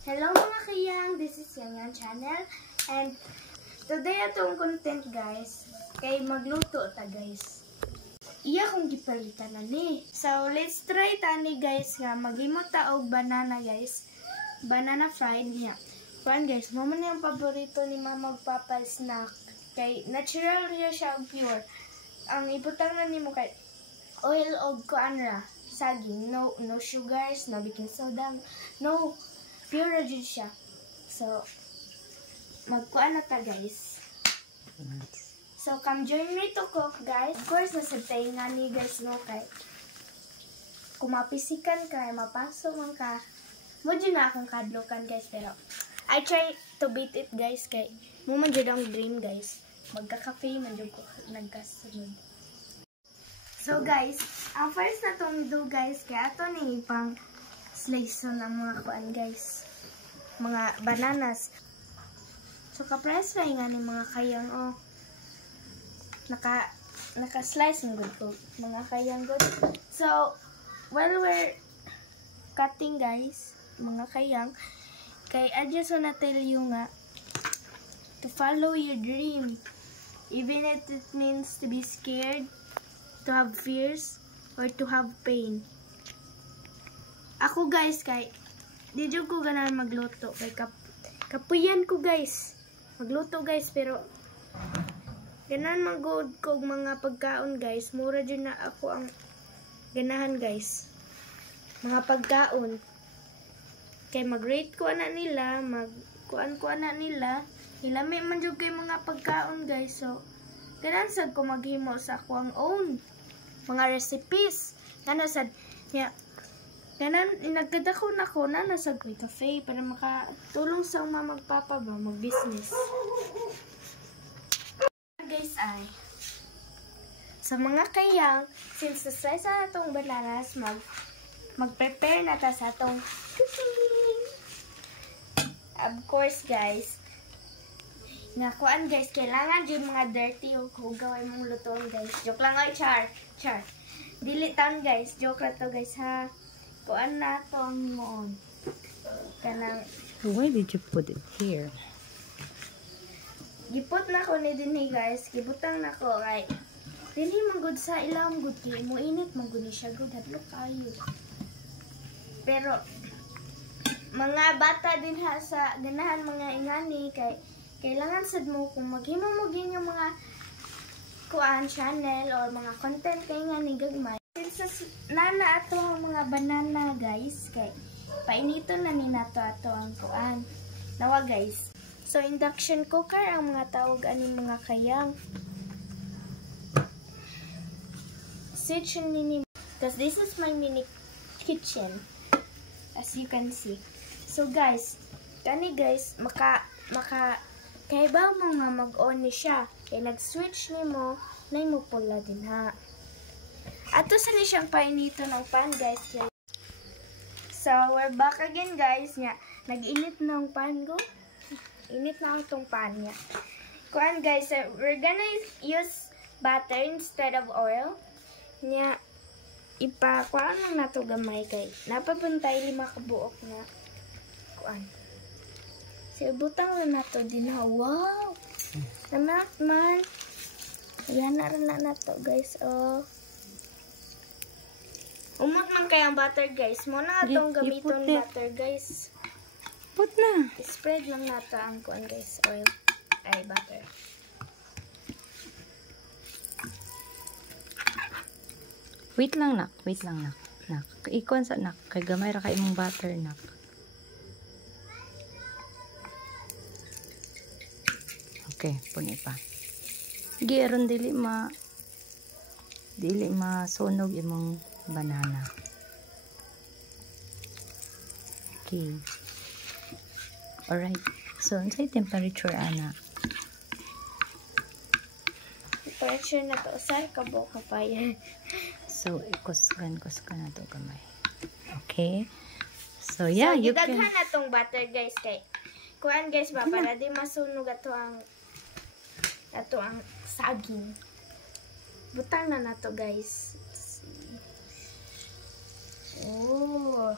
Hello mga kayang, this is Yang Channel and today atong content guys kay magluto ta guys. Iya kong gipalitan na ni. So let's try tani guys nga maghimo ta og banana guys. Banana fried niya. Kuan guys, mo man yung paborito ni mama papa snack kay natural niya siya og pure. Ang ibutang na nimo kay oil og kuan ra saging, no sugars, no baking soda, no pure jud siya. So, magkuan na ta guys. So, come join me to cook guys. Of course, nasa tayo nga ni guys no kay kumapisikan ka, mapasok man ka. Mo dyan na akong kadlokan guys pero I try to beat it guys kay mo man dyan ang dream guys. Magka-cafe man dyan ko nagkasunod. So guys, ang first na itong do guys kaya ito ni pang slice ng mga kuan guys, mga bananas. So ka-press fry nga ni mga kayang naka-slice ng good po mga kayang good. So while we're cutting guys mga kayang, kay I just wanna tell you nga to follow your dream even if it means to be scared, to have fears, or to have pain. Ako guys kay di jud ko ganahan magluto kay kapuyan ko guys magluto guys pero ganahan magod ko mga pagkaon guys, mura jud na ako ang ganahan guys mga pagkaon kay mag-rate ko ana nila, magkuan ko ana nila, hilami man jud kay mga pagkaon guys. So ganahan sad ko maghimo sa ako ang own mga recipes ngano sad nya. Ganan, nagkadako na ko na nasa cafe para makatulong sa mga magpapa ba, mag-business. Guys ay, sa mga kayang, since na-slice na itong bananas, mag-prepare na ta sa itong cooking. Of course guys, nakuan guys, kailangan yung mga dirty o gawin mong lutoon guys. Joke lang ay, char. Dili taon guys, joke lang to guys ha. Kuan na to ang moon. Kanang why did you put it here? Gipot na ko ni dinhi guys. Gibutang na ko kay dinhi man gud sa ilang gud kay mo init man gud ni siya gud hadlok kayo. Pero mga bata din ha sa ganahan mga ingani kay kailangan sad mo kung maghimo mo yung mga kuan channel or mga content kay nga ni gagmay. Since nana ato ang mga banana guys kay painito na ni nato ato ang kuan nawa guys. So induction cooker ang mga tawag ani mga kayang kitchen nini because this is my mini kitchen as you can see. So guys kani guys maka kay ba mo nga mag-on ni siya kay nag-switch nimo nay mo pula din ha. Ato sa ni siyang painito ng pan guys. So we're back again guys nya. Nag-init na ang pan ko. Init na itong pan niya. Kuan guys, we're gonna use butter instead of oil. Nya kuan lang nato gamay kay napapuntay 5 kabuok na kuan. So butang na nato din ha. Wow. Namak man. Ayan na nato guys. Oh. Umot man kayang butter guys. Muna itong gamiton butter guys. Put na. Spread lang nato ang kuan guys. Oil. Ay, butter. Wait lang nak. Nak. Ikuan sa nak. Kay gamay ra kay imong butter nak. Okay, puni pa. Giaron dili masunog imong banana. Okay. Alright. So, unsay temperature ana? Temperature na to sir kabo kapaya. So, ikusgan na to gamay. Okay. So, yeah, so, you can. daghan na tong butter guys kay kuan guys ba para di masunog ato ang saging. Butang na nato guys. Oh.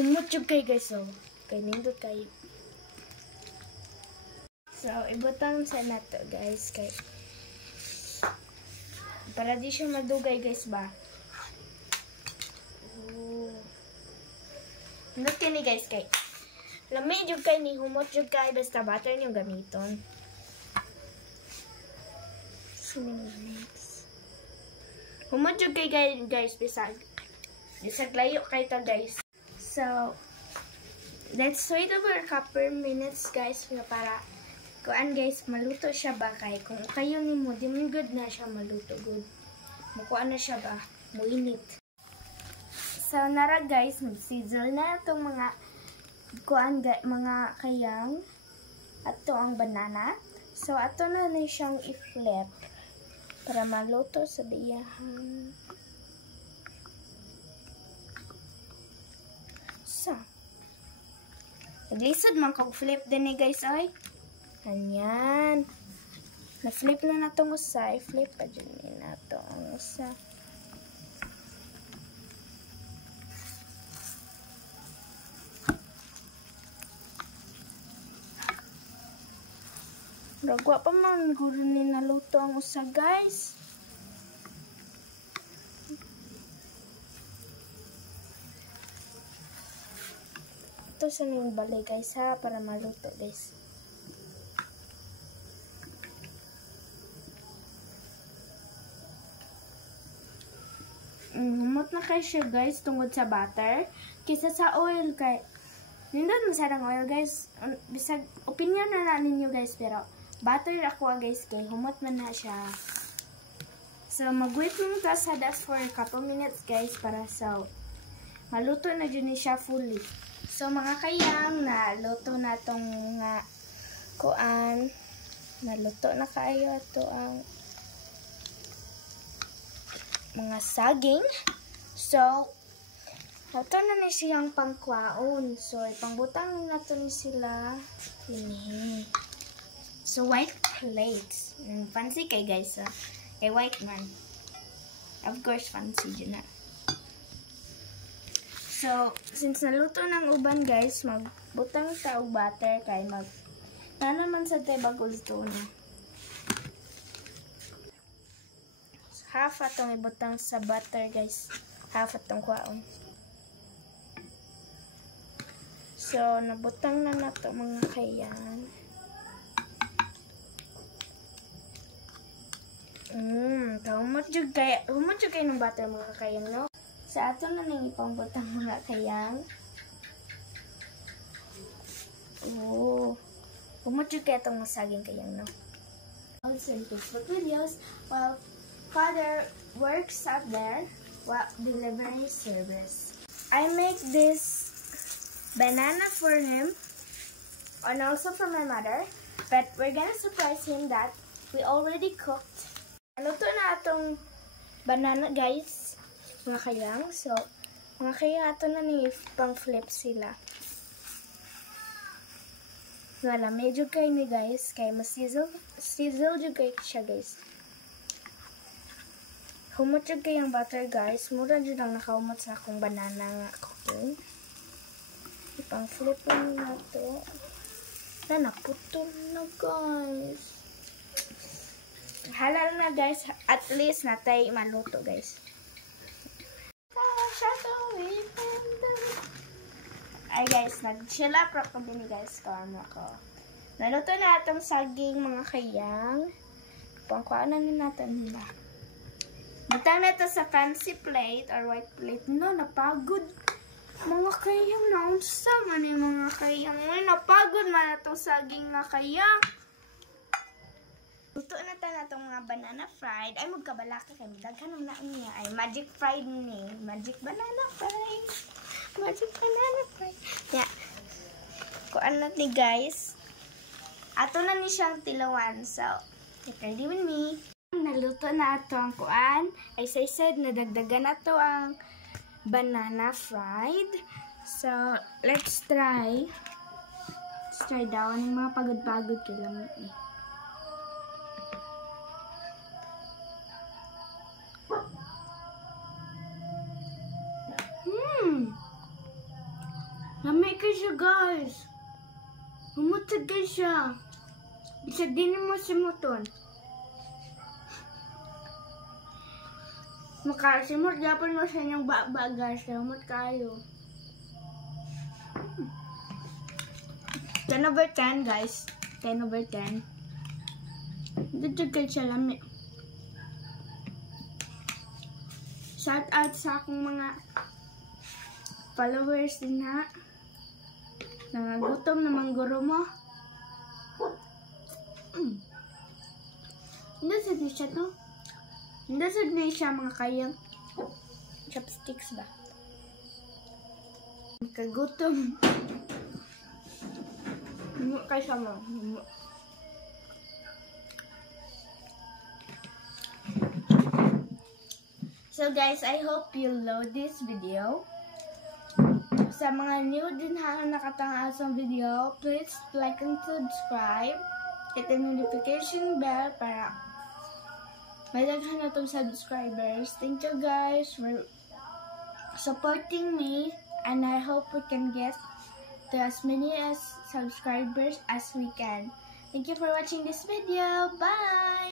Humot jud kay guys, so kay nindot kayo. So ibutang sa nato guys kay para di siya madugay guys ba. Nindot kini guys kay lami jud kay ni humot jud kay basta butter niyo gamiton. So next. Humot jud kay guys bisag layo kay ta guys. So let's wait over a couple minutes guys para kuan guys maluto siya ba kay kung kayo nimo di mo good na siya maluto good. Mukuha na siya ba muinit. So nara guys mag-sizzle na itong mga kuan mga kayang ato ang banana. So ato na siyang i-flip para maluto sa diyahan. So naglisod man kong flip din guys ay. Ganyan. Na-flip na natong usa. I-flip pa dyan na ito ang usa. Ragwa pa man guro ni naluto ang usa guys. Ito sa niyong balay guys ha para maluto guys. Humot na kayo siya guys tungod sa butter. Kisa sa oil kay nindot masarang oil guys. Bisag opinion na ninyo guys pero butter ako guys kay humot man na siya. So mag-wait mo ta sa das for a couple minutes guys para so maluto na dyan siya fully. So mga kayang naluto na tong nga kuan. Naluto na kayo ito ang mga saging. So, ito na ni siyang pangkwaon. So, ipangbutang na ito ni sila. Ini. So, white plates. Fancy kay guys. Kay white man. Of course, fancy dyan na. So, since naluto ng uban guys, magbutang ta og butter kay na naman sa tayo bago ito na. Half atong ibutang sa butter guys. Half atong kwaon. So, nabutang na nato mga kayang. Humot jud kay ng butter mga kayang no. Sa ato na ning ipangbutang mga kayang. Humot jud kay atong saging kayang no. Also in Facebook videos, well, Father works out there while delivering service. I make this banana for him and also for my mother, but we're gonna surprise him that we already cooked. Naluto na atong banana guys, mga kayang. So, mga kayang ato na ni pang flip sila. Wala, medyo kayo ni guys, kaya mas-sizzle jud kayo siya guys. Humot jud kayang butter guys. Mura jud ang nakahumot sa akong banana nga cooking. Ipang flip lang na to. Naputol na guys. Halal na guys. At least natay maluto guys. Ay guys, nag-chill up rock kami ni guys. Kama ko. Naluto na atong saging mga kayang. Pangkuanan na natin nila. Butang na ito sa fancy plate or white plate. No, napagod. Mga kayang naunsa man yung mga kayang. Ay, napagod man ito saging na kayang. Luto na ito na itong mga banana fried. Ay, magkabalaki kayo. Daghan na niya. Ay, magic fried ni. Magic banana fried. Magic banana fried. Yeah. Kuan na ni guys. Ato na ni siyang tilawan. So, get ready with me. Naluto na ito ang kuan. As I said, nadagdagan na ito ang banana fried. So, let's try. Let's try daw. Ang mga pagod-pagod kailangan eh. kayo siya, guys. Humutag kayo siya. Bisag din mo si Muton. Makasimot, dapat mo sa inyong bagas. Humut kayo. 10/10, guys. 10/10. Dito kayo siya lami. Shout out sa akong mga followers din ha. Nangagutom na mangguro mo. Nasad niya siya to? Nasad niya siya mga kayang chopsticks ba? Kagutom. Kaya siya mo. So guys, I hope you love this video. Sa mga new din ha nakatanga sa video, please like and subscribe. Hit the notification bell para madaghan na itong subscribers. Thank you guys for supporting me, and I hope we can get to as many as subscribers as we can. Thank you for watching this video. Bye!